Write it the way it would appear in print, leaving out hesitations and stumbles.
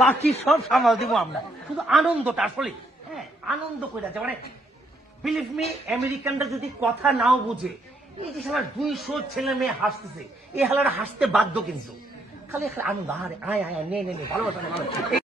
বাকি সব সামাল দিব আমরা, শুধু আনন্দটা আসলে হ্যাঁ আনন্দ করে যাচ্ছে। মানে বিলিভ মি, আমেরিকানরা যদি কথা নাও বুঝে, এই যে শালার 200 ছেলে মেয়ে হাসতেছে, এই হালারা হাসতে বাধ্য, কিন্তু খালি আনন্দ। আরে আয় আয় নে নে নে, ভালোবাসা নে, ভালো।